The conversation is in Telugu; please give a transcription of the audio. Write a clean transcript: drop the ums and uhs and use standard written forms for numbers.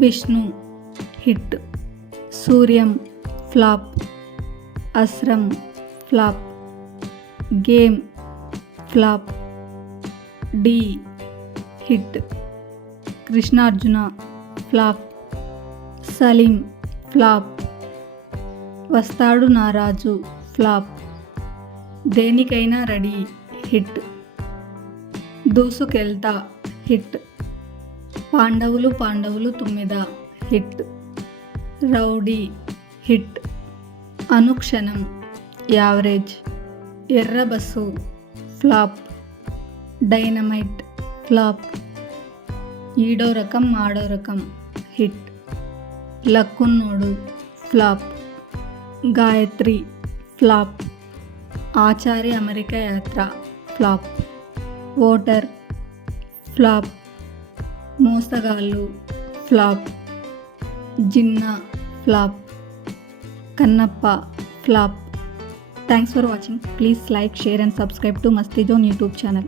Vishnu hit, Suryam flop, Astram flop, game flop, Dhee hit, Krishnarjuna flop, Saleem flop, Vastadu Naaraju flop, దేనికైనా ready hit, Dusukeltha hit, Pandavulu Pandavulu 9 hit, Rowdy hit, Anukshanam average, Erra Bus flop, Dynamite flop, Eedo Rakam Aado Rakam hit, Luckunnodu flop, Gayatri flop, Acharya America Yatra flop, Voter flop, Mosagallu flop, Ginna flop, Kannappa flop. Thanks for watching. Please like, share and subscribe to Masti Zone YouTube channel.